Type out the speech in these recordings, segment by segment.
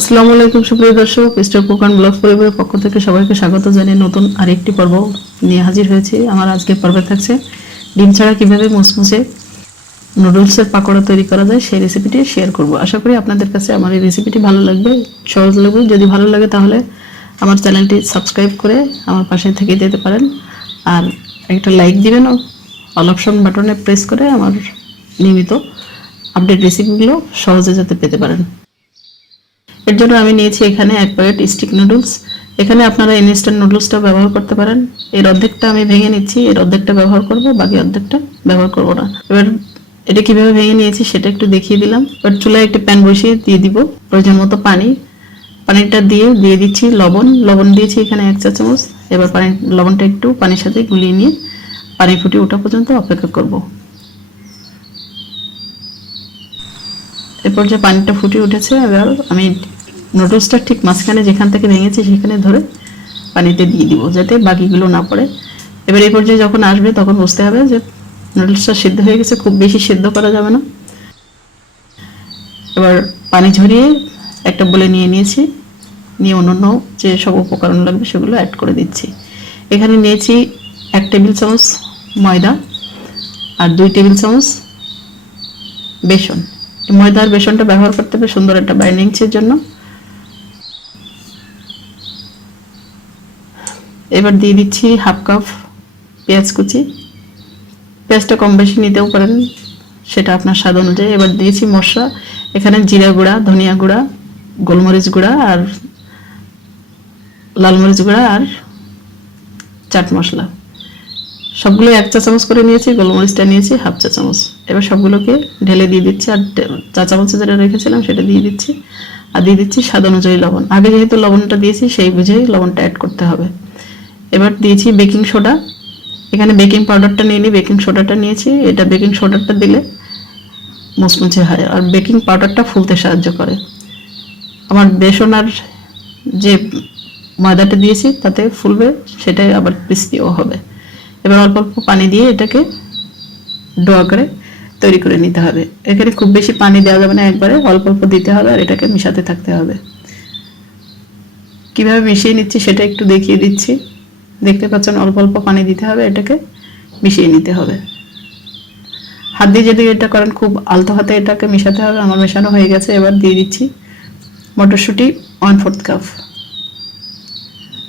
আসসালামু আলাইকুম সুপ্রিয় দর্শক, স্টার কুক অ্যান্ড ব্লগ পরিবারের পক্ষ থেকে সবাইকে স্বাগত জানিয়ে নতুন আরেকটি পর্ব নিয়ে হাজির হয়েছি। আমার আজকের পর্বে থাকছে ডিম ছাড়া কীভাবে মুসমুসে নুডলসের পাকোড়া তৈরি করা যায় সেই রেসিপিটি শেয়ার করব। আশা করি আপনাদের কাছে আমার এই রেসিপিটি ভালো লাগবে, সহজ লাগবে। যদি ভালো লাগে তাহলে আমার চ্যানেলটি সাবস্ক্রাইব করে আমার পাশে থেকে যেতে পারেন, আর একটা লাইক দিবেন ও অল অপশন বাটনে প্রেস করে আমার নিয়মিত আপডেট রেসিপিগুলো সহজে যাতে পেতে পারেন। এর জন্য আমি নিয়েছি এখানে 1 প্যাকেট স্টিক নুডলস। এখানে আপনারা ইনস্ট্যান্ট নুডলসটা ব্যবহার করতে পারেন। এর অর্ধেকটা আমি ভেঙে নিচ্ছি, এর অর্ধেকটা ব্যবহার করব, বাকি অর্ধেকটা ব্যবহার করব না। এবার এটা কিভাবে ভেঙে নিয়েছি সেটা একটু দেখিয়ে দিলাম। এবার চুলায় একটা প্যান বসিয়ে দিয়ে দিব প্রয়োজন মতো পানি। পানিটা দিয়ে দিচ্ছি লবণ দিয়েছি এখানে 1 চা চামচ। এবার লবণটা একটু পানির সাথে গুলিয়ে নিয়ে পানি ফুটে ওঠা পর্যন্ত অপেক্ষা করব। এরপর যে পানিটা ফুটে উঠেছে, এবার আমি নুডলসটা ঠিক মাঝখানে যেখান থেকে ভেঙেছি সেখানে ধরে পানিতে দিয়ে দিব যাতে বাকিগুলো না পড়ে। এবার এই পর্যায়ে যখন আসবে তখন বুঝতে হবে যে নুডলসটা সিদ্ধ হয়ে গেছে, খুব বেশি সিদ্ধ করা যাবে না। এবার পানি ঝরিয়ে একটা বলে নিয়েছি, নিয়ে অন্যান্য যে সব উপকরণ লাগবে সেগুলো অ্যাড করে দিচ্ছি। এখানে নিয়েছি 1 টেবিল চামচ ময়দা আর 2 টেবিল চামচ বেসন। ময়দা আর বেসনটা ব্যবহার করতে হবে সুন্দর একটা বাইন্ডিংসের জন্য। এবার দিয়ে দিচ্ছি 1/2 কাপ পেঁয়াজ কুচি। পেঁয়াজটা কম বেশি নিতেও পারেন, সেটা আপনার স্বাদ অনুযায়ী। এবার দিয়েছি মশলা, এখানে জিরা গুঁড়া, ধনিয়া গুঁড়া, গোলমরিচ গুঁড়া আর লাল মরিচ গুঁড়া আর চাট মশলা সবগুলো 1 চা চামচ করে নিয়েছি। গোলমরিচটা নিয়েছি 1/2 চা চামচ। এবার সবগুলোকে ঢেলে দিয়ে দিচ্ছি, আর চা চামচে যেটা রেখেছিলাম সেটা দিয়ে দিচ্ছি, আর দিয়ে দিচ্ছি স্বাদ অনুযায়ী লবণ। আগে যেহেতু লবণটা দিয়েছি সেই বুঝেই লবণটা অ্যাড করতে হবে। এবার দিয়েছি বেকিং সোডা। এখানে বেকিং পাউডারটা নিয়ে নিই, বেকিং সোডাটা নিয়েছি। এটা বেকিং সোডাটা দিলে মুচমুচে হয় আর বেকিং পাউডারটা ফুলতে সাহায্য করে। আমার বেসন আর যে ময়দাটা দিয়েছি তাতে ফুলবে, সেটাই আবার ক্রিস্পিও হবে। এবার অল্প অল্প পানি দিয়ে এটাকে ডো আকারে তৈরি করে নিতে হবে। এখানে খুব বেশি পানি দেওয়া যাবে না, একবারে অল্প অল্প দিতে হবে আর এটাকে মিশাতে থাকতে হবে। কিভাবে মিশিয়ে নিচ্ছি সেটা একটু দেখিয়ে দিচ্ছি। দেখতে পাচ্ছেন অল্প অল্প পানি দিতে হবে, এটাকে মিশিয়ে নিতে হবে। হাত দিয়ে যদি এটা করেন খুব আলতো হাতে এটাকে মিশাতে হবে। আমার মেশানো হয়ে গেছে। এবার দিয়ে দিচ্ছি মটরশুঁটি 1/4 কাপ,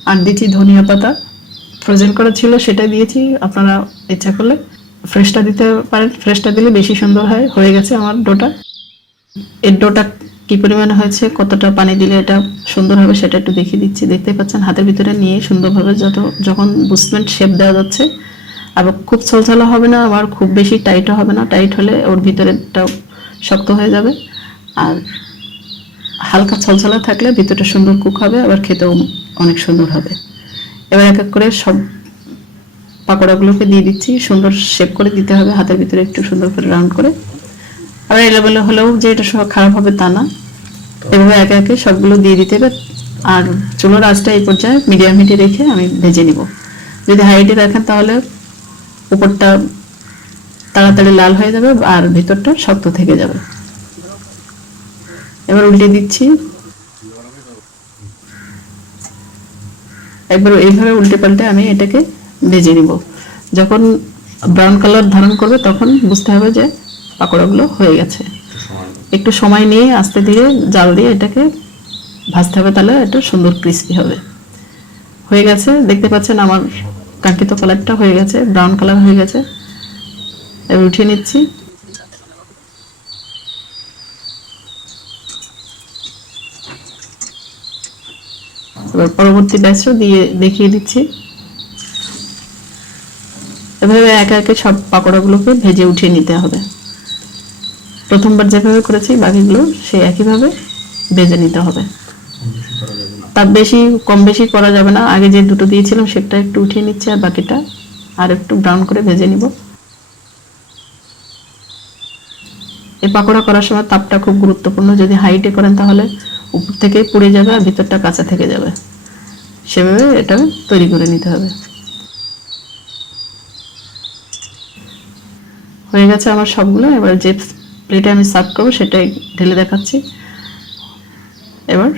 আর দিচ্ছি ধনিয়া পাতা ফ্রোজেন করা ছিল সেটা দিয়েছি। আপনারা ইচ্ছা করলে ফ্রেশটা দিতে পারেন, ফ্রেশটা দিলে বেশি সুন্দর হয়। হয়ে গেছে আমার ডোটা। এর ডোটা কি পরিমাণে হয়েছে, কতটা পানি দিলে এটা সুন্দর হবে সেটা একটু দেখিয়ে দিচ্ছি। দেখতে পাচ্ছেন হাতের ভিতরে নিয়ে সুন্দরভাবে যখন বুঝবেন শেপ দেওয়া যাচ্ছে, আবার খুব ছলছলা হবে না, আবার খুব বেশি টাইটও হবে না। টাইট হলে ওর ভিতরেরটা শক্ত হয়ে যাবে, আর হালকা ছলছলা থাকলে ভিতরটা সুন্দর কুক হবে, আবার খেতেও অনেক সুন্দর হবে। এবার এক এক করে সব পাকোড়াগুলোকে দিয়ে দিচ্ছি। সুন্দর শেপ করে দিতে হবে, হাতের ভিতরে একটু সুন্দর করে রাউন্ড করে। আবার এলোমেলো হলেও যে এটা সব খারাপ হবে তা না। এভাবে একে একে সবগুলো দিয়ে দিতে হবে। আর চুলার আঁচটা এই পর্যায়ে মিডিয়াম হিটে রেখে আমি ভেজে নিব। যদি হাই হিটে রাখেন তাহলে উপরটা তাড়াতাড়ি লাল হয়ে যাবে আর ভিতরটা শক্ত থেকে যাবে। এবার উল্টে দিচ্ছি। একবার এইভাবে উল্টে পাল্টে আমি এটাকে ভেজে নিব। যখন ব্রাউন কালার ধারণ করবে তখন বুঝতে হবে যে পাকোড়াগুলো হয়ে গেছে। একটু সময় নিয়ে আস্তে ধীরে জাল দিয়ে এটাকে ভাজতে হবে, তাহলে একটু সুন্দর ক্রিস্পি হবে। হয়ে গেছে, দেখতে পাচ্ছেন আমার কাঙ্ক্ষিত কালারটা হয়ে গেছে, ব্রাউন কালার হয়ে গেছে। এবার উঠিয়ে নিচ্ছি। এবার পরবর্তী ব্যাচও দিয়ে দেখিয়ে দিচ্ছি। এভাবে একে একে সব পাকোড়াগুলোকে ভেজে উঠিয়ে নিতে হবে। প্রথমবার যেভাবে করেছি বাকিগুলো সেই একইভাবে ভেজে নিতে হবে। তার বেশি কম বেশি করা যাবে না। আগে যে দুটো দিয়েছিলাম সেটা একটু উঠিয়ে নিচ্ছি, আর বাকিটা আর একটু ব্রাউন করে ভেজে নিব। এই পাকোড়া করার সময় তাপটা খুব গুরুত্বপূর্ণ। যদি হাইটে করেন তাহলে উপর থেকে পুড়ে যাবে আর ভিতরটা কাঁচা থেকে যাবে। সেভাবে এটা তৈরি করে নিতে হবে। হয়ে গেছে আমার সবগুলো। এবার যে প্লেটে আমি সার্ভ করবো সেটাই ঢেলে দেখাচ্ছি। এবার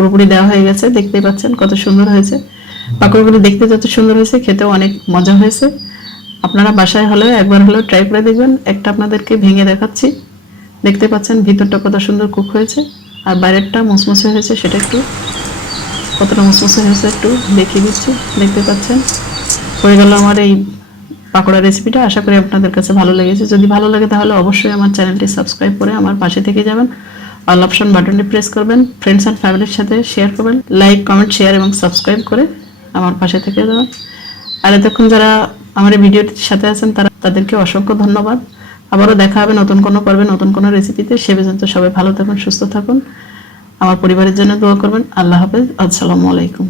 পুরোপুরি দেওয়া হয়ে গেছে, দেখতেই পাচ্ছেন কত সুন্দর হয়েছে। পাকোড়াগুলো দেখতে যত সুন্দর হয়েছে খেতেও অনেক মজা হয়েছে। আপনারা বাসায় হলেও একবার হলেও ট্রাই করে দেখবেন। একটা আপনাদেরকে ভেঙে দেখাচ্ছি, দেখতে পাচ্ছেন ভিতরটা কত সুন্দর কুক হয়েছে আর বাইরেরটা মুসমুসে হয়েছে, সেটা একটু কতটা মুসমুসে হয়েছে একটু দেখিয়ে দিচ্ছি। দেখতে পাচ্ছেন হয়ে গেল আমার এই পাকোড়া রেসিপিটা। আশা করি আপনাদের কাছে ভালো লেগেছে। যদি ভালো লাগে তাহলে অবশ্যই আমার চ্যানেলটি সাবস্ক্রাইব করে আমার পাশে থেকে যাবেন। অল অপশন বাটনটি প্রেস করবেন, ফ্রেন্ডস অ্যান্ড ফ্যামিলির সাথে শেয়ার করবেন, লাইক কমেন্ট শেয়ার এবং সাবস্ক্রাইব করে আমার পাশে থেকে যাবেন। আর এতক্ষণ যারা আমার এই ভিডিওটির সাথে আছেন তাদেরকে অসংখ্য ধন্যবাদ। আবারও দেখা হবে নতুন কোনো পর্বে নতুন কোনো রেসিপিতে। সে পর্যন্ত সবাই ভালো থাকুন, সুস্থ থাকুন, আমার পরিবারের জন্য দোয়া করবেন। আল্লাহ হাফেজ, আসসালামু আলাইকুম।